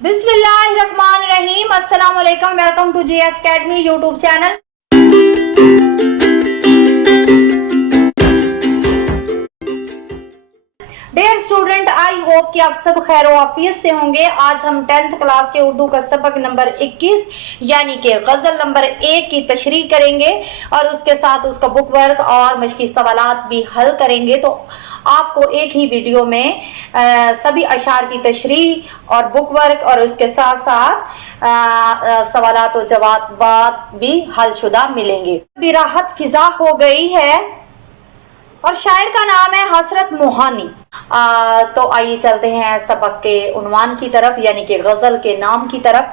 बिस्मिल्लाहिर्रहमानिर्रहीम। अस्सलाम वालेकुम। Welcome to JS Academy YouTube channel. Dear student, I hope कि आप सब खैर आफियत से होंगे। आज हम 10th क्लास के उर्दू का सबक नंबर 21 यानी कि गज़ल नंबर 1 की तशरीह करेंगे और उसके साथ उसका बुक वर्क और मशकी सवालात भी हल करेंगे। तो आपको एक ही वीडियो में सभी अशार की तशरीह और बुक वर्क और उसके साथ साथ सवालात और जवाब भी हल शुदा मिलेंगे। भी राहत फिजा हो गई है और शायर का नाम है हसरत मोहानी। तो आइए चलते हैं सबक के उन्वान की तरफ यानी कि गजल के नाम की तरफ।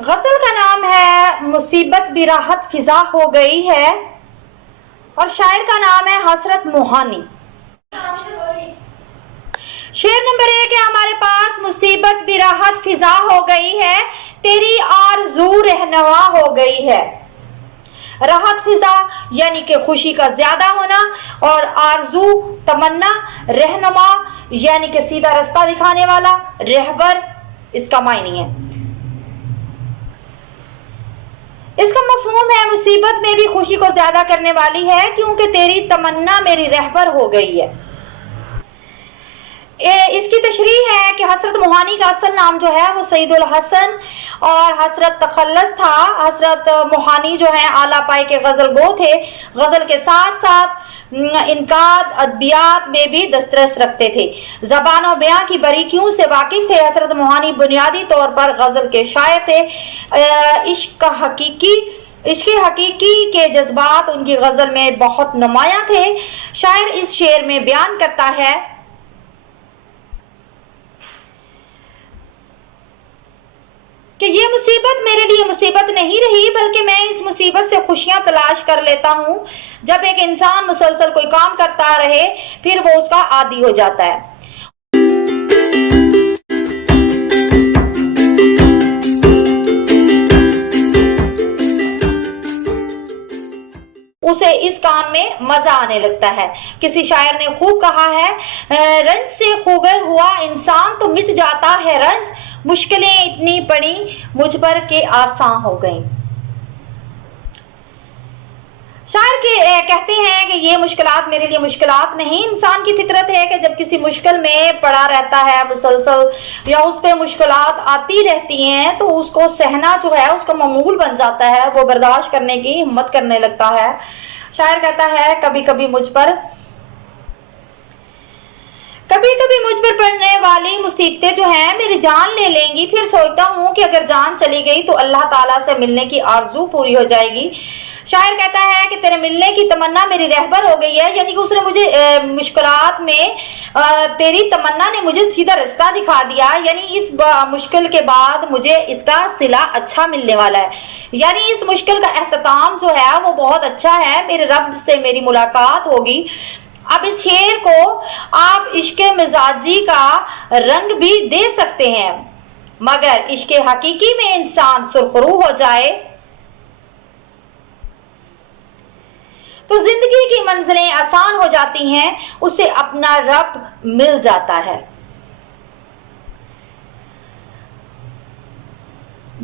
गजल का नाम है मुसीबत भी राहत फिजा हो गई है और शायर का नाम है हसरत मोहानी। शेर नंबर 1 है हमारे पास। मुसीबत भी राहत फिजा हो गई है, तेरी आरज़ू रहनुमा हो गई है। राहत फिजा यानी कि खुशी का ज्यादा होना और आरजू तमन्ना, रहनुमा यानी कि सीधा रास्ता दिखाने वाला, रहबर इसका मायने है। इसका मफहूम है मुसीबत में भी खुशी को ज्यादा करने वाली है क्योंकि तेरी तमन्ना मेरी रहबर हो गई है। इसकी तशरीह है कि हसरत मोहानी का असल नाम जो है वो सईदुल हसन और हसरत तखल्लस था। हसरत मोहानी जो है आला पाए के गजल गो थे। गजल के साथ साथ इनकाद अदबियात में भी दस्तरस रखते थे। जबान और बयां की बारीकियों से वाकिफ थे। हसरत मोहानी बुनियादी तौर पर गजल के शायर थे। इश्क हकीकी के जज्बात उनकी गजल में बहुत नुमायां थे। शायर इस शेर में बयान करता है कि ये मुसीबत मेरे लिए मुसीबत नहीं रही बल्कि मैं इस मुसीबत से खुशियां तलाश कर लेता हूं। जब एक इंसान मुसलसल कोई काम करता रहे फिर वो उसका आदी हो जाता है। उसे इस काम में मजा आने लगता है। किसी शायर ने खूब कहा है, रंज से खुगर हुआ इंसान तो मिट जाता है रंज, मुश्किलें इतनी पड़ी मुझ पर के आसान हो गई। शायर कहते हैं कि ये मुश्किलात मेरे लिए मुश्किलात नहीं, इंसान की फितरत है कि जब किसी मुश्किल में पड़ा रहता है मुसलसल या उस पे मुश्किलात आती रहती हैं तो उसको सहना जो है उसका मामूल बन जाता है, वो बर्दाश्त करने की हिम्मत करने लगता है। शायर कहता है कभी कभी मुझ पर पड़ने वाली मुसीबतें जो हैं मेरी जान ले लेंगी, फिर सोचता हूँ कि अगर जान चली गई तो अल्लाह ताला से मिलने की आरजू पूरी हो जाएगी। शायर कहता है कि तेरे मिलने की तमन्ना मेरी रहबर हो गई है, यानी कि उसने मुझे मुश्किलात में तेरी तमन्ना ने मुझे सीधा रास्ता दिखा दिया, यानी इस मुश्किल के बाद मुझे इसका सिला अच्छा मिलने वाला है, यानी इस मुश्किल का एहतमाम जो है वो बहुत अच्छा है, मेरे रब से मेरी मुलाकात होगी। अब इस शेर को आप इश्क मिजाजी का रंग भी दे सकते हैं, मगर इश्क हकीकी में इंसान सुरखरू हो जाए तो जिंदगी की मंजिलें आसान हो जाती हैं, उसे अपना रब मिल जाता है।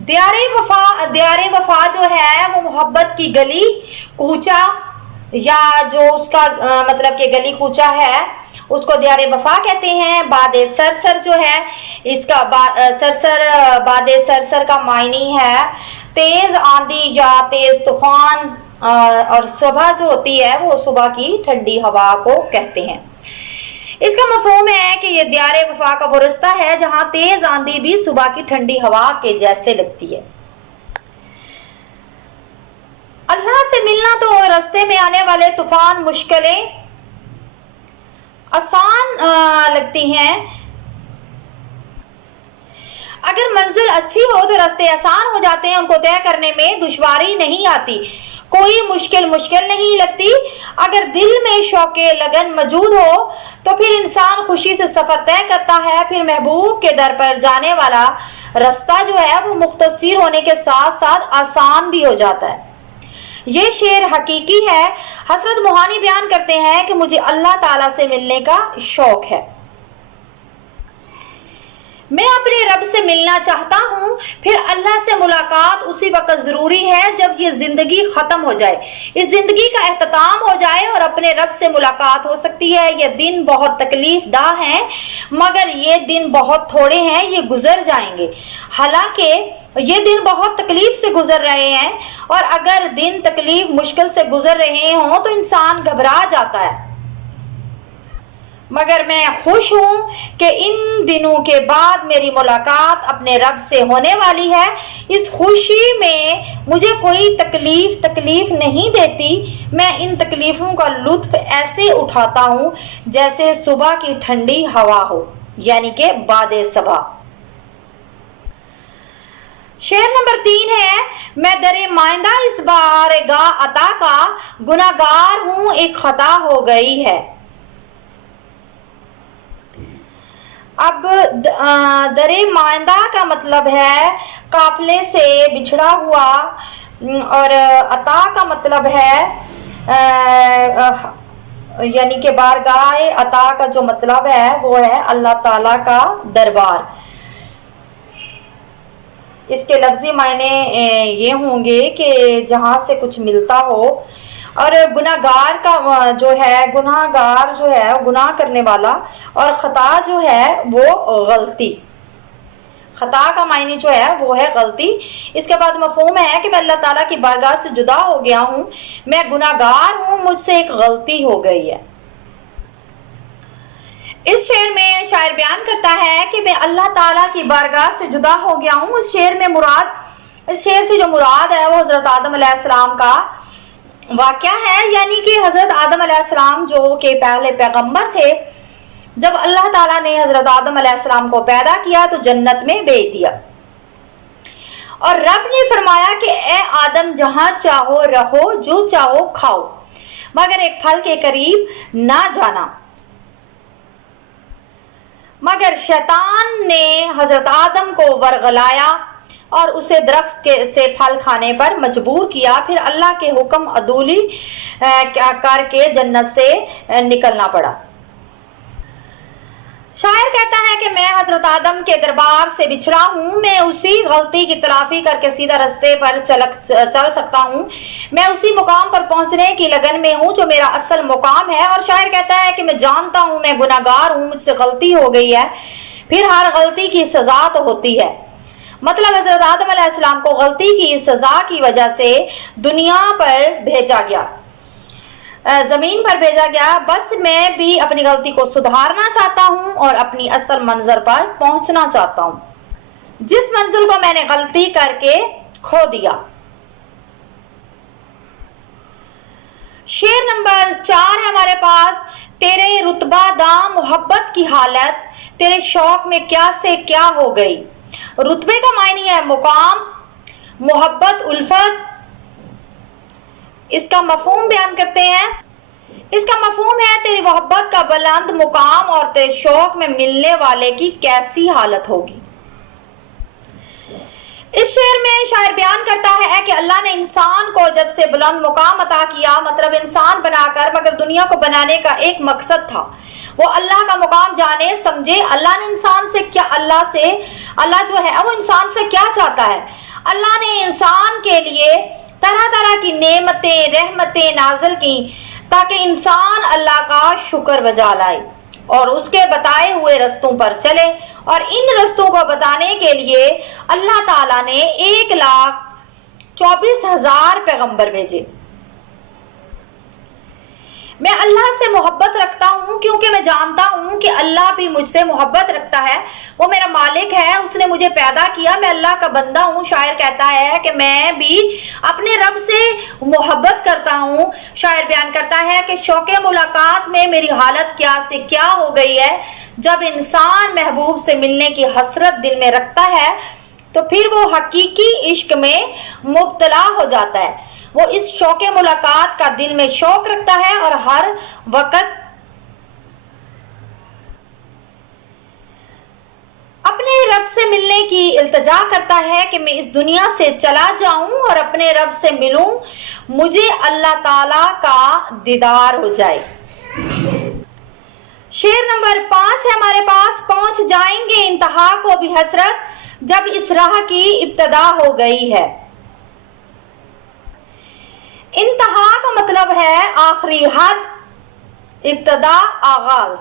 दियारे वफा जो है वो मोहब्बत की गली कूचा या जो उसका मतलब कि गली कूचा है उसको दियारे वफा कहते हैं। बादे सरसर जो है इसका बादे सरसर का मायनी है तेज आंधी या तेज तूफान, और सुबह जो होती है वो सुबह की ठंडी हवा को कहते हैं। इसका मफहूम है कि ये दियारे वफा का वो रास्ता है जहां तेज आंधी भी सुबह की ठंडी हवा के जैसे लगती है। अल्लाह से मिलना तो रास्ते में आने वाले तूफान मुश्किलें आसान लगती हैं। अगर मंजिल अच्छी हो तो रास्ते आसान हो जाते हैं, उनको तय करने में दुश्वारी नहीं आती, कोई मुश्किल नहीं लगती। अगर दिल में शौके लगन मौजूद हो तो फिर इंसान खुशी से सफर तय करता है। फिर महबूब के दर पर जाने वाला रास्ता जो है वो मुख्तसर होने के साथ साथ आसान भी हो जाता है। ये शेर हकीकी है। हसरत मोहानी बयान करते हैं कि मुझे अल्लाह ताला से मिलने का शौक है। मैं अपने रब से मिलना चाहता हूँ, फिर अल्लाह से मुलाकात उसी वक्त ज़रूरी है जब ये ज़िंदगी ख़त्म हो जाए, इस ज़िंदगी का एख्तिताम हो जाए और अपने रब से मुलाकात हो सकती है। ये दिन बहुत तकलीफ़ दा हैं, मगर ये दिन बहुत थोड़े हैं, ये गुज़र जाएंगे। हालांकि ये दिन बहुत तकलीफ से गुजर रहे हैं, और अगर दिन तकलीफ मुश्किल से गुजर रहे हों तो इंसान घबरा जाता है, मगर मैं खुश हूँ कि इन दिनों के बाद मेरी मुलाकात अपने रब से होने वाली है। इस खुशी में मुझे कोई तकलीफ नहीं देती। मैं इन तकलीफ़ों का लुत्फ ऐसे उठाता हूँ जैसे सुबह की ठंडी हवा हो, यानी कि बादे सबा। शेर नंबर 3 है, मैं दरे माइंदा इस बारगाह अता का गुनाहगार हूँ, एक खता हो गई है। अब दरे माइंदा का मतलब है काफिले से बिछड़ा हुआ, और अता का मतलब है यानी कि बारगाह अता का जो मतलब है वो है अल्लाह ताला का दरबार। इसके लफ्जी मायने ये होंगे कि जहाँ से कुछ मिलता हो, और गुनाहगार का जो है, गुनाहगार जो है गुनाह करने वाला, और खता जो है वो गलती। खता का मायने जो है वो है गलती। इसके बाद मफहूम है कि मैं अल्लाह ताला की बारगाह से जुदा हो गया हूँ, मैं गुनाहगार हूँ, मुझसे एक गलती हो गई है। इस शेर में शायर बयान करता है कि मैं अल्लाह ताला की बारगाह से जुदा हो गया हूँ। इस शेर से जो मुराद है वो हजरत आदम अलैहिस्सलाम का वाक़या है, यानी कि हजरत आदम अलैहिस्सलाम जो कि पहले पैगंबर थे, जब अल्लाह ताला ने हजरत आदम अलैहिस्सलाम को पैदा किया तो जन्नत में भेज दिया, और रब ने फरमाया कि ए आदम जहां चाहो रहो, जो चाहो खाओ, मगर एक फल के करीब ना जाना। मगर शैतान ने हजरत आदम को वरगलाया और उसे दरख्त से फल खाने पर मजबूर किया। फिर अल्लाह के हुक्म अदूली करके जन्नत से निकलना पड़ा। शायर कहता है कि मैं हजरत आदम के दरबार से बिछड़ा हूँ, मैं उसी गलती की तलाफी करके सीधा रास्ते पर चल सकता हूँ, मैं उसी मुकाम पर पहुँचने की लगन में हूँ जो मेरा असल मुकाम है। और शायर कहता है कि मैं जानता हूँ मैं गुनाहगार हूँ, मुझसे गलती हो गई है, फिर हर गलती की सजा तो होती है। मतलब हजरत आदम अलैहिस्सलाम को गलती की सजा की वजह से दुनिया पर भेजा गया, जमीन पर भेजा गया। बस मैं भी अपनी गलती को सुधारना चाहता हूँ और अपनी असल मंजिल पर पहुंचना चाहता हूँ, जिस मंजिल को मैंने गलती करके खो दिया। शेर नंबर 4 है हमारे पास, तेरे रुतबा दाम मोहब्बत की हालत, तेरे शौक में क्या से क्या हो गई। रुतबे का मायने है मुकाम, मोहब्बत उल्फत। इसका मफहूम बयान करते हैं। इसका मफहूम है तेरी मोहब्बत का बुलंद मुकाम और तेरे शौक में मिलने वाले की कैसी हालत होगी। इस शेर में शायर बयान करता है कि अल्लाह ने इंसान को जब से बुलंद मुकाम अता किया, मतलब इंसान बनाकर, मगर दुनिया को बनाने का एक मकसद था, वो अल्लाह का मुकाम जाने समझे। अल्लाह ने इंसान से क्या, अल्लाह जो है वो इंसान से क्या चाहता है। अल्लाह ने इंसान के लिए तरह तरह की नेमतें रहमतें नाज़िल की ताकि इंसान अल्लाह का शुक्र बजा लाए और उसके बताए हुए रस्तों पर चले। और इन रस्तों को बताने के लिए अल्लाह ताला ने 1,24,000 पैगंबर भेजे। मैं अल्लाह से मोहब्बत रखता हूँ क्योंकि मैं जानता हूँ कि अल्लाह भी मुझसे मोहब्बत रखता है, वो मेरा मालिक है, उसने मुझे पैदा किया, मैं अल्लाह का बंदा हूँ। शायर कहता है कि मैं भी अपने रब से मोहब्बत करता हूँ। शायर बयान करता है कि शौक़े मुलाकात में मेरी हालत क्या से क्या हो गई है। जब इंसान महबूब से मिलने की हसरत दिल में रखता है तो फिर वो हकीकी इश्क में मुब्तला हो जाता है। वो इस शौक़े मुलाकात का दिल में शौक रखता है और हर वक्त अपने रब से मिलने की इल्तिजा करता है कि मैं इस दुनिया से चला जाऊं और अपने रब से मिलूं, मुझे अल्लाह ताला का दीदार हो जाए। शेर नंबर 5 है हमारे पास। पहुंच जाएंगे इंतहा को भी हसरत, जब इस राह की इब्तदा हो गई है। इंतहा का मतलब है आखिरी हद, इब्तदा आगाज।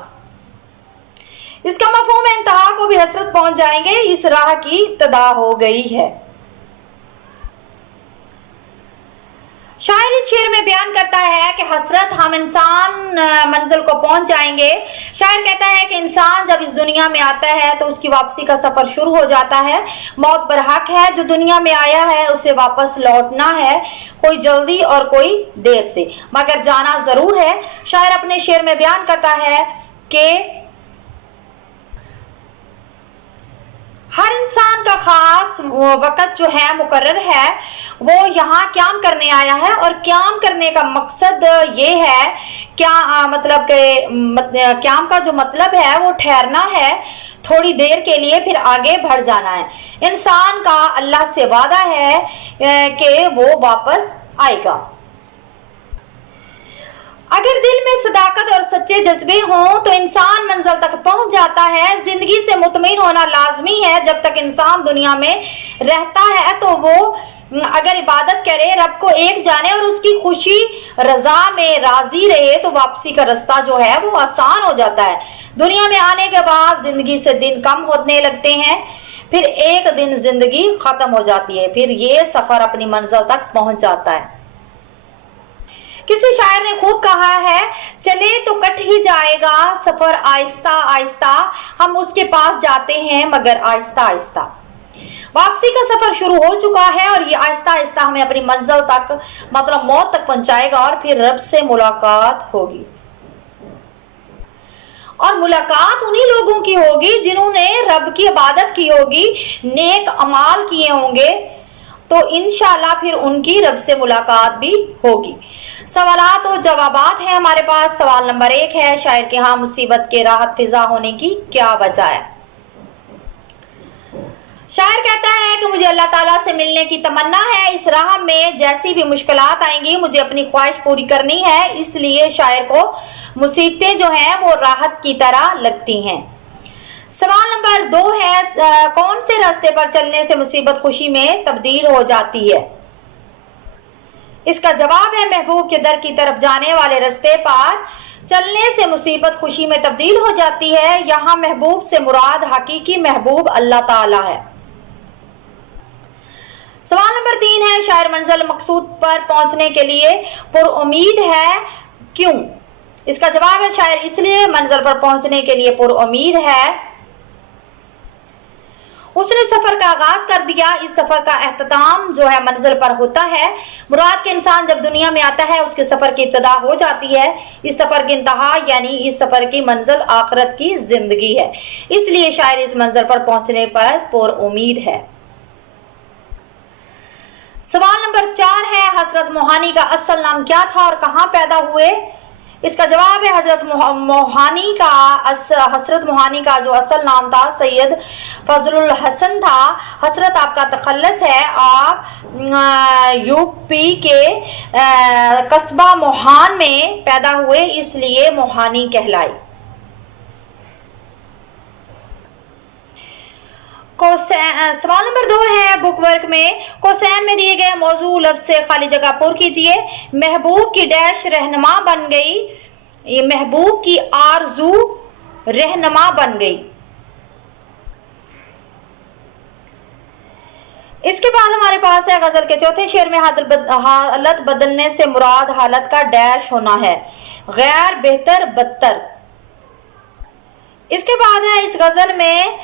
इसका मफहूम है इंतहा को भी हसरत पहुंच जाएंगे, इस राह की इब्तदा हो गई है। शायर इस शेर में बयान करता है कि हसरत हम इंसान मंजिल को पहुंच जाएंगे। शायर कहता है कि इंसान जब इस दुनिया में आता है तो उसकी वापसी का सफर शुरू हो जाता है। मौत बरहक है, जो दुनिया में आया है उसे वापस लौटना है, कोई जल्दी और कोई देर से, मगर जाना जरूर है। शायर अपने शेर में बयान करता है कि हर इंसान का खास वक़्त जो है मुकर्रर है, वो यहाँ क्याम करने आया है और क्याम करने का मकसद ये है, क्या मतलब कि क्याम का जो मतलब है वो ठहरना है थोड़ी देर के लिए, फिर आगे बढ़ जाना है। इंसान का अल्लाह से वादा है कि वो वापस आएगा। अगर दिल में सदाकत और सच्चे जज्बे हों तो इंसान मंजिल तक पहुंच जाता है। जिंदगी से मुतमईन होना लाजमी है। जब तक इंसान दुनिया में रहता है तो वो अगर इबादत करे, रब को एक जाने और उसकी खुशी रजा में राजी रहे तो वापसी का रास्ता जो है वो आसान हो जाता है। दुनिया में आने के बाद जिंदगी से दिन कम होने लगते हैं, फिर एक दिन जिंदगी खत्म हो जाती है, फिर ये सफर अपनी मंजिल तक पहुंच जाता है। किसी शायर ने खूब कहा है, चले तो कट ही जाएगा सफर आहिस्ता आहिस्ता, हम उसके पास जाते हैं मगर आहिस्ता आहिस्ता। वापसी का सफर शुरू हो चुका है और ये आहिस्ता आहिस्ता हमें अपनी मंजिल तक मतलब मौत तक पहुंचाएगा और फिर रब से मुलाकात होगी। और मुलाकात उन्हीं लोगों की होगी जिन्होंने रब की इबादत की होगी, नेक अमाल किए होंगे, तो इंशाल्लाह फिर उनकी रब से मुलाकात भी होगी। सवालात और जवाबात हैं हमारे पास। सवाल नंबर 1 है, शायर के यहाँ मुसीबत के राहत फिजा होने की क्या वजह है? शायर कहता है कि मुझे अल्लाह ताला से मिलने की तमन्ना है। इस राह में जैसी भी मुश्किलात आएंगी मुझे अपनी ख्वाहिश पूरी करनी है, इसलिए शायर को मुसीबतें जो हैं वो राहत की तरह लगती हैं। सवाल नंबर 2 है, कौन से रास्ते पर चलने से मुसीबत खुशी में तब्दील हो जाती है? इसका जवाब है, महबूब के दर की तरफ जाने वाले रास्ते पर चलने से मुसीबत खुशी में तब्दील हो जाती है। यहाँ महबूब से मुराद हकीकी महबूब अल्लाह ताला है। सवाल नंबर 3 है, शायर मंजिल मकसूद पर पहुंचने के लिए पुरउम्मीद है, क्यों? इसका जवाब है, शायर इसलिए मंजिल पर पहुंचने के लिए पुरउम्मीद है, उसने सफर का आगाज कर दिया। इस सफर का एहतमाम जो है मंजिल पर होता है। मुराद के इंसान जब दुनिया में आता है उसके सफर की इब्तदा हो जाती है। इस सफर की इंतहा यानी इस सफर की मंजिल आखिरत की जिंदगी है, इसलिए शायर इस मंजिल पर पहुंचने पर पुरउम्मीद है। सवाल नंबर 4 है, हजरत मोहानी का असल नाम क्या था और कहाँ पैदा हुए? इसका जवाब है, हजरत मोहानी का जो असल नाम था सैयद फजलुल हसन था। हजरत आपका तखल्लुस है, आप यूपी के कस्बा मोहान में पैदा हुए, इसलिए मोहानी कहलाई। सवाल नंबर 2 है, बुक वर्क में कोसैन में दिए गए मौजू लफ्ज से खाली जगह पुर कीजिए। महबूब की डैश रहनुमा बन गई, ये महबूब की आरजू रहनुमा बन गई। इसके बाद हमारे पास है गजल के चौथे शेर में, हालत बदलने से मुराद हालत का डैश होना है, गैर बेहतर बदतर। इसके बाद है इस गजल में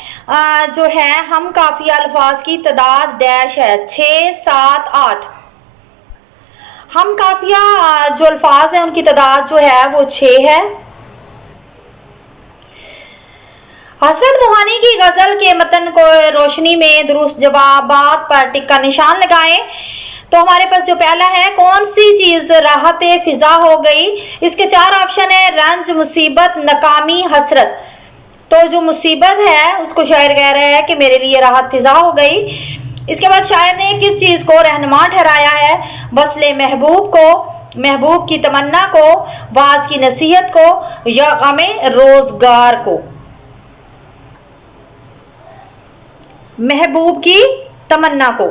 जो है हम काफिया अल्फाज की तादाद डैश है 6, 7, 8। हम काफिया जो अल्फाज है उनकी तादाद जो है वो 6 है। हजरत मोहानी की गजल के मतन को रोशनी में दुरुस्त जवाबात पर टिक का निशान लगाएं। तो हमारे पास जो पहला है, कौन सी चीज राहत फिजा हो गई? इसके 4 ऑप्शन है, रंज, मुसीबत, नाकामी, हसरत। तो जो मुसीबत है उसको शायर कह रहा है कि मेरे लिए राहत फिजा हो गई। इसके बाद शायर ने किस चीज को रहनुमा ठहराया है? वस्ले महबूब को। महबूब की तमन्ना को, वाज की नसीहत को या गमे रोजगार को। महबूब की तमन्ना को।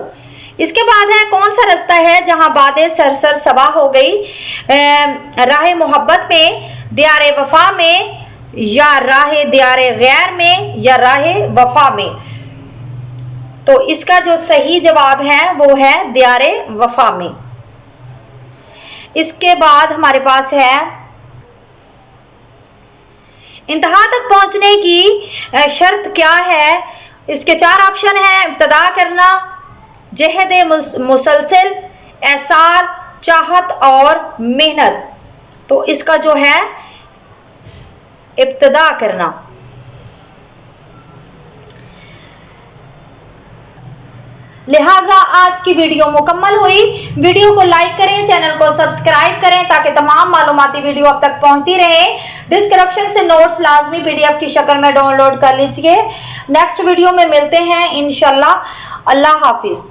इसके बाद है कौन सा रास्ता है जहां बातें सरसर सबा हो गई, राह मोहब्बत में, दियारे वफा में, या राह दियारे गैर में, या राह वफा में। तो इसका जो सही जवाब है वो है दियारे वफा में। इसके बाद हमारे पास है इंतहा तक पहुंचने की शर्त क्या है। इसके 4 ऑप्शन हैं, इब्तदा करना, जहद मुसलसल, एसार, चाहत और मेहनत। तो इसका जो है इब्तदा करना। लिहाजा आज की वीडियो मुकम्मल हुई। वीडियो को लाइक करें, चैनल को सब्सक्राइब करें ताकि तमाम मालूमाती वीडियो अब तक पहुंचती रहे। डिस्क्रिप्शन से नोट्स लाजमी PDF की शक्ल में डाउनलोड कर लीजिए। नेक्स्ट वीडियो में मिलते हैं इंशाल्लाह। अल्लाह हाफिज।